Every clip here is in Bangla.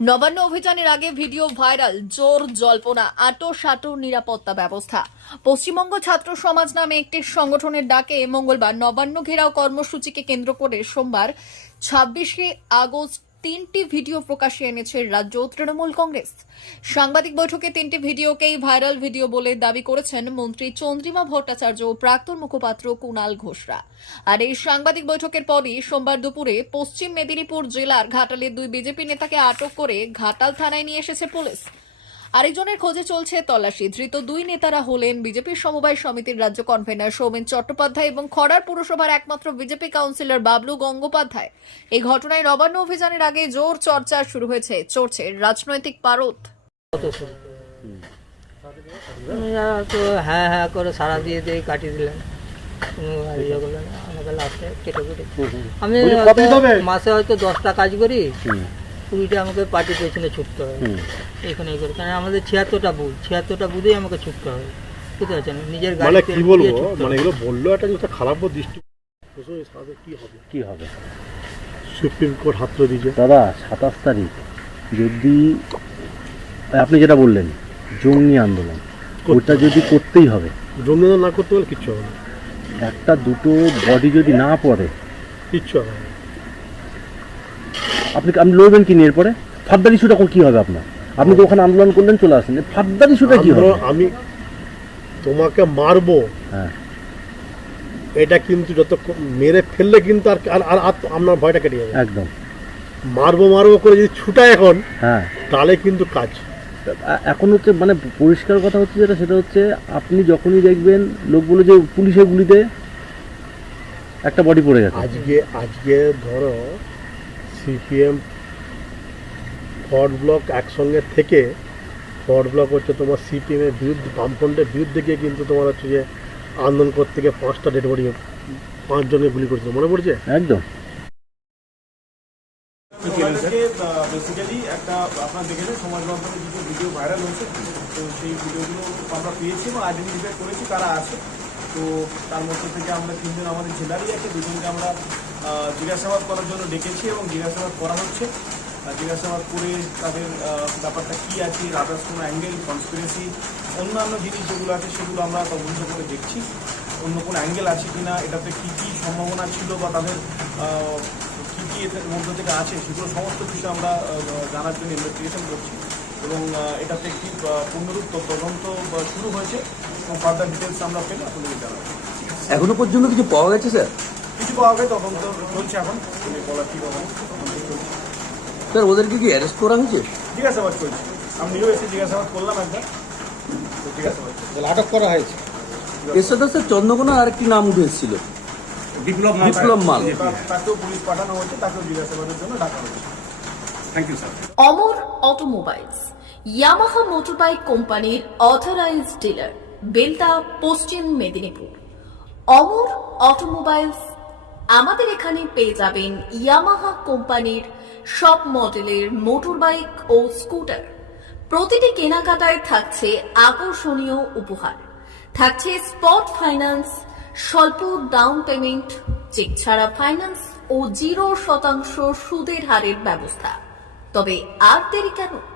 নবান্ন অভিযানের আগে ভিডিও ভাইরাল, জোর জল্পনা আটো সাটো নিরাপত্তা ব্যবস্থা। পশ্চিমবঙ্গ ছাত্র সমাজ নামে একটি সংগঠনের ডাকে মঙ্গলবার নবান্ন ঘেরাও কর্মসূচিকে কেন্দ্র করে সোমবার ছাব্বিশে আগস্ট তিনটি ভিডিও প্রকাশে এনেছে রাজ্য তৃণমূল কংগ্রেস। সাংবাদিক বৈঠকে তিনটি ভিডিওকেই ভাইরাল ভিডিও বলে দাবি করেছেন মন্ত্রী চন্দ্রিমা ভট্টাচার্য ও প্রাক্তন মুখপাত্র কুনাল ঘোষরা। আর এই সাংবাদিক বৈঠকের পরই সোমবার দুপুরে পশ্চিম মেদিনীপুর জেলার ঘাটালের দুই বিজেপি নেতাকে আটক করে ঘাটাল থানায় নিয়ে এসেছে পুলিশ। আরেকজনের খোঁজে চলছে তল্লাশি। ধৃত দুই নেতারা হলেন বিজেপির সমবায় সমিতির রাজ্য কনভেনার সৌমেন চট্টোপাধ্যায় এবং খড়ার পুরসভার একমাত্র বিজেপি কাউন্সিলর বাবলু গঙ্গোপাধ্যায়। এই ঘটনায় নবান্ন অভিযানের আগে জোর চর্চা শুরু হয়েছে। চড়ছে রাজনৈতিক পারদ। তো হ্যাঁ হ্যাঁ করে সারা দিয়ে দিয়ে কাটিয়ে দিলেন। কোনো আর ইয়ে করলেন না। আমাকে লাস্টে কেটে কেটে। আমি মাসে হয়তো দশটা কাজ করি। কুড়িটা আমাকে পার্টি পেছনে ছুটতে হয়। এখানে এই করে কারণ আমাদের ছিয়াত্তরটা বুথ ছিয়াত্তরটা বুথেই আমাকে ছুটতে হয়। বুঝতে পারছেন? নিজের মানে কি বলব? মানে এগুলো বললেও একটা জিনিসটা খারাপ দৃষ্টি কি হবে? কি হবে? সুপ্রিম কোর্ট হাত দিয়েছে। দাদা সাতাশ তারিখ যদি আপনি যেটা বললেন জঙ্গি আন্দোলন ওটা যদি করতেই হবে। জঙ্গিদান না করতে পারলে কিচ্ছু হবে না। একটা দুটো বডি যদি না পড়ে কিচ্ছু হবে না। আপনি আপনি লড়বেন কি নিয়ে এরপরে? ফাদ্দার ইস্যুটা কি হবে আপনার? আপনি তো ওখানে আন্দোলন করলেন চলে আসেন। ফাদ্দার ইস্যুটা কি হবে? আমি তোমাকে মারবো। হ্যাঁ। এটা কিন্তু যত মেরে ফেললে কিন্তু আর আর আর- আর আপনার ভয়টা কেটে যাবে। একদম। মারবো মারবো করে যদি ছুটায় এখন হ্যাঁ। তাহলে কিন্তু কাজ। এখন হচ্ছে মানে পরিষ্কার কথা হচ্ছে যেটা সেটা হচ্ছে আপনি যখনই দেখবেন লোক বলে যে পুলিশের গুলিতে একটা বডি পড়ে গেছে। আজকে আজকে ধরো সিপিএম ফর্ড ব্লক একসঙ্গে থেকে ফর্ড ব্লক হচ্ছে তোমার সিপিএমের বিরুদ্ধে বামফ্রন্টের বিরুদ্ধে গিয়ে কিন্তু তোমার হচ্ছে যে আন্দোলন করতে গিয়ে পাঁচটা ডেড বডি পাঁচজনকে গুলি করেছিল। মনে পড়ছে? একদম। বেসিক্যালি একটা আপনারা দেখেছেন সমাজ মাধ্যমে কিছু ভিডিও ভাইরাল হয়েছে। তো সেই ভিডিওগুলো আমরা পেয়েছি এবং আইডেন্টিফাই করেছি কারা আছে। তো তার মধ্যে থেকে আমরা তিনজন আমাদের জেলারই আছে, দুজনকে আমরা জিজ্ঞাসাবাদ করার জন্য ডেকেছি এবং জিজ্ঞাসাবাদ করা হচ্ছে। জিজ্ঞাসাবাদ করে তাদের ব্যাপারটা কী আছে আদার্স কোনো অ্যাঙ্গেল কনস্পিরেসি অন্যান্য জিনিস যেগুলো আছে সেগুলো আমরা তদন্ত করে দেখছি। অন্য কোনো অ্যাঙ্গেল আছে কি না এটাতে কী কী সম্ভাবনা ছিল বা তাদের কী কী এটার মধ্যে থেকে আছে, সেগুলো সমস্ত কিছু আমরা জানার জন্য ইনভেস্টিগেশন করছি। এবং এটাতে একটি পূর্ণরূপ তদন্ত শুরু হয়েছে। ফার্দার ডিটেলস আমরা পেলে আপনাদের জানাব এখনও পর্যন্ত কিছু পাওয়া গেছে স্যার? কিছু পাওয়া গেছে তদন্ত চলছে এখন। বলা ঠিক হবে স্যার ওদেরকে কি অ্যারেস্ট করা হয়েছে? জিজ্ঞাসাবাদ চলছে। আমি নিজেও এসে জিজ্ঞাসাবাদ করলাম একবার। তো আটক করা হয়েছে। এর সাথে স্যার চন্দ্রকোনা আরেকটি নাম উঠে এসেছিল। বিপ্লব মাল। তা- তাকেও পুলিশ পাঠানো হয়েছে তাকেও জিজ্ঞাসাবাদের জন্য ডাকা হয়েছে। অমর অটোমোবাইলস ইয়ামাহা মোটরবাইক কোম্পানির অথরাইজড ডিলার বেলদা, পশ্চিম মেদিনীপুর। অমর অটোমোবাইলস আমাদের এখানে পেয়ে যাবেন ইয়ামাহা কোম্পানির সব মডেলের মোটরবাইক ও স্কুটার। প্রতিটি কেনাকাটায় থাকছে আকর্ষণীয় উপহার। থাকছে স্পট ফাইন্যান্স, স্বল্প ডাউন পেমেন্ট, চেক ছাড়া ফাইন্যান্স ও জিরো শতাংশ সুদের হারের ব্যবস্থা। তবে আর দেরি কেন?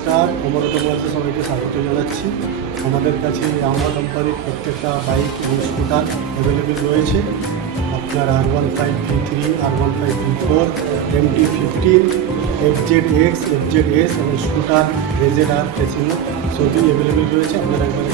নমস্কার অমর অটোমোবাইলসে সবাইকে স্বাগত জানাচ্ছি। আমাদের কাছে আমার কোম্পানির প্রত্যেকটা বাইক এবং স্কুটার অ্যাভেলেবেল রয়েছে। আপনার R one five three three R one five three four M T fifteen F Z X F Z S এবং scooter Ray Z R Fascino সবই অ্যাভেলেবেল রয়েছে। আপনারা একবার